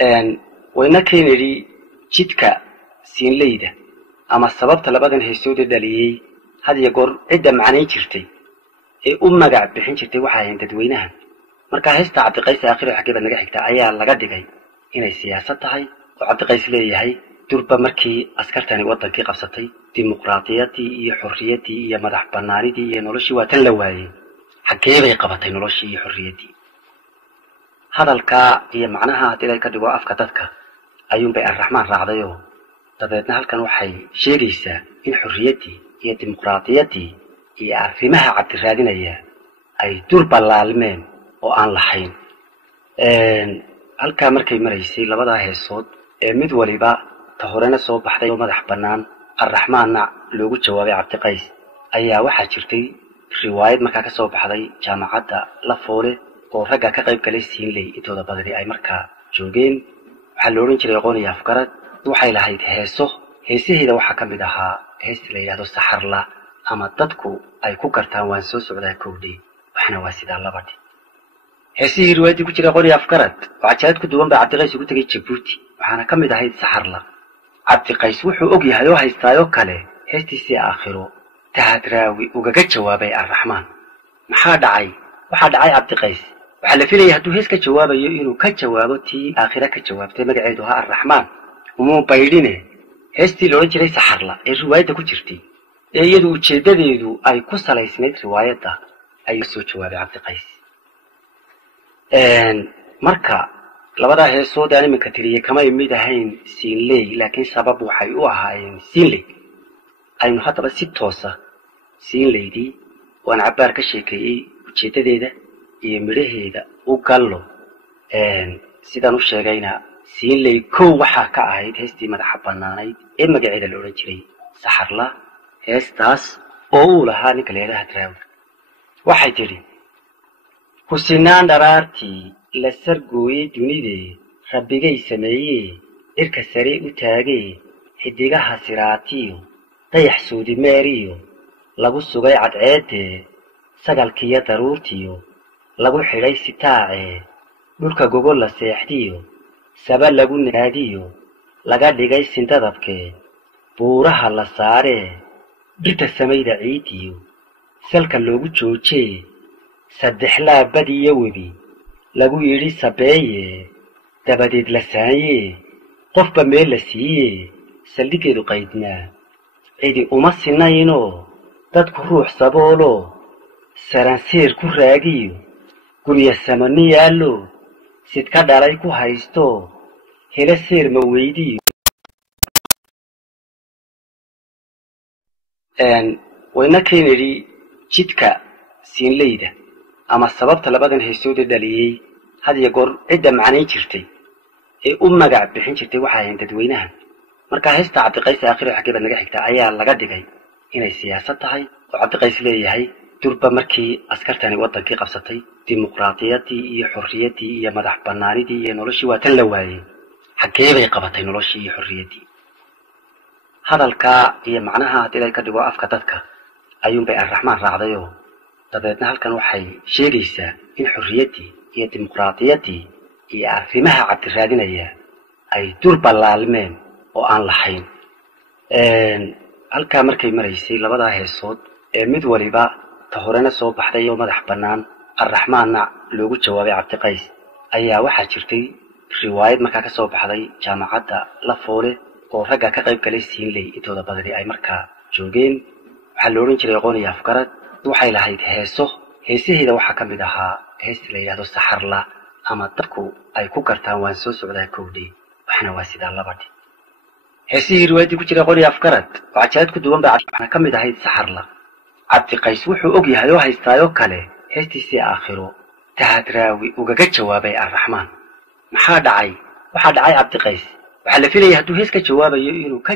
wayna keenay jidka siin leeyda ama sababta labadan heesood dhaliyay had iyo goor cidda macnayn jirtay ee u magac bixin jirtay waxa ay dadweynaha marka heesta Cabdiqays aakhir xageeba naga xigta ayaa laga dhigay inay siyaasad tahay oo Cabdiqays leeyahay durba markii askartani wadankii qabsatay dimuqraadiyadii iyo xorriyadii iyo madax banaanidii iyo noloshii waa tan la waayay xageebay qabatay noloshii iyo xorriyadii hadalka iyo macnaha hadii ka dhigo afka dadka ayuun bay Ar-Raxmaan raacdayo dabeedna halkan waxay sheegaysaa in xorriyadii iyo dimuqraadiyadii iyo arrimaha cabdiraadinaya ay durba laalmeen oo aan lahayn halka markay maraysay labada heesood ee mid waliba ta horena soo baxday oo madax banaan Ar-Raxmaanna loogu jawaabay Cabdiqays ayaa waxa jirtay riwaayad markaa ka soo baxday jaamacadda La Foole oo ragga ka qayb galay siinley intooda badani ay markaa joogeen waxa la oran jiray aqoon iyo afkarad waxay lahayd heesaheeda waxa kamid ahaa hees la yiraahdo saxarla ama dadku ay ku gartaan waan soo socdaa koodii waxna waa sida labadii heesihii riwaayadii ku jira aqoon iyo afkarad waxa jaad ku duwan baa Cabdiqays ugu tagay Djibouti waxaana kamid ahayd saxarla Cabdiqays wuxuu og yahay oo haystaayo kale heestiisii aakhiro tahadraawi ugaga jawaabay Ar-Raxmaan maxaa dhacay waxa dhacay Cabdiqays waxa la filayay hadduu hees ka jawaabayo inuu ka jawaabo tii aakhira ka jawaabtay magaceedu ha Ar-Raxmaan uma baydine heestii loo jiray saxarla ee riwaayadda ku jirtay ee iyadu ujeedadeedu ay ku salaysnayd riwaayadda ay soo jawaabay Cabdiqays marka labada heesood aan iminka tiriyay kama mid ahayn siinley laakiin sabab waxay u ahaayeen siinley aynu hadaba si toosa siinleydii waan cabaar ka sheekeeyay ujeedadeeda iyo midhaheeda u gallo sidaan u sheegayna siinley kow waxa ka ahayd heestii madaxa banaanayd ee magaceeda la oran jiray saxarla heestaas oo uu lahaa ninka leeyahay Draawi waxay tiri kusinaan dharaartii la sargooyay dunidee rabbigay sameeyay irka sare u taagay xidigaha siraatiyo dayax suudi meeriyo lagu sugay cadceedee sagalkiya daruurtiyo lagu xidhay sitaace dhulka gogol la seexdiyo saba lagu naadiyo laga dhigay sindadabkee buuraha la saaree dhirta samayda ciidiyo salka loogu joojee saddex laabadiyo webi lagu yiri sabeeye dabadeed la saayee qofba meel la siiyee saldhigeedu qaydnaa cidi uma sinayno dadku ruux saboolo saransiir ku raagiyo guriya samaniyaalo sid ka dhalay ku haysto hele seer ma weydiyo wayna keenay jidka siinleyda ama sababta labadan heesood dhaliyay had iyo goor cidda macnayn jirtay ee u magac bixin jirtay waxa ay dadweynaha marka heesta Cabdiqays aakhir xageeba naga xigta ayaa laga dhigay inay siyaasad tahay oo Cabdiqays leeyahay durba markii askartani wadankii qabsatay dimuqraadiyadii iyo xorriyadii iyo madax banaanidii iyo noloshii waa tan la waayay xageebay qabatay noloshii iyo xorriyadii hadalka iyo macnaha hadii ka dhigo afka dadka ayuun bay Ar-Raxmaan raacdayo dabeedna halkan waxay sheegaysaa in xorriyadii iyo dimuqraadiyadii iyo arrimaha cabdiraadinaya ay durba laalmeen oo aan lahayn halka markay maraysay labada heesood ee mid waliba ta horena soo baxday oo madax banaan Ar-Raxmaanna loogu jawaabay Cabdiqays ayaa waxa jirtay riwaayad markaa ka soo baxday jaamacadda La Foole oo ragga ka qayb galay siinley intooda badani ay markaa joogeen waxa la oran jiray aqoon iyo afkarad waxay lahayd heesaheeda waxa kamid ahaa hees la yiraahdo saxarla ama dadku ay ku gartaan waan soo socdaa koodii waxna waa sida labadii heesihii riwaayadii ku jira aqoon iyo afkarad waxa jaad ku duwan baa kamid ahayd saxarla Cabdiqays wuxuu og yahay oo haystaayo kale heestiisii aakhiro tahadraawi ugaga jawaabay Ar-Raxmaan maxaa dhacay waxa dhacay Cabdiqays waxa la filayay hadduu hees ka jawaabayo inuu ka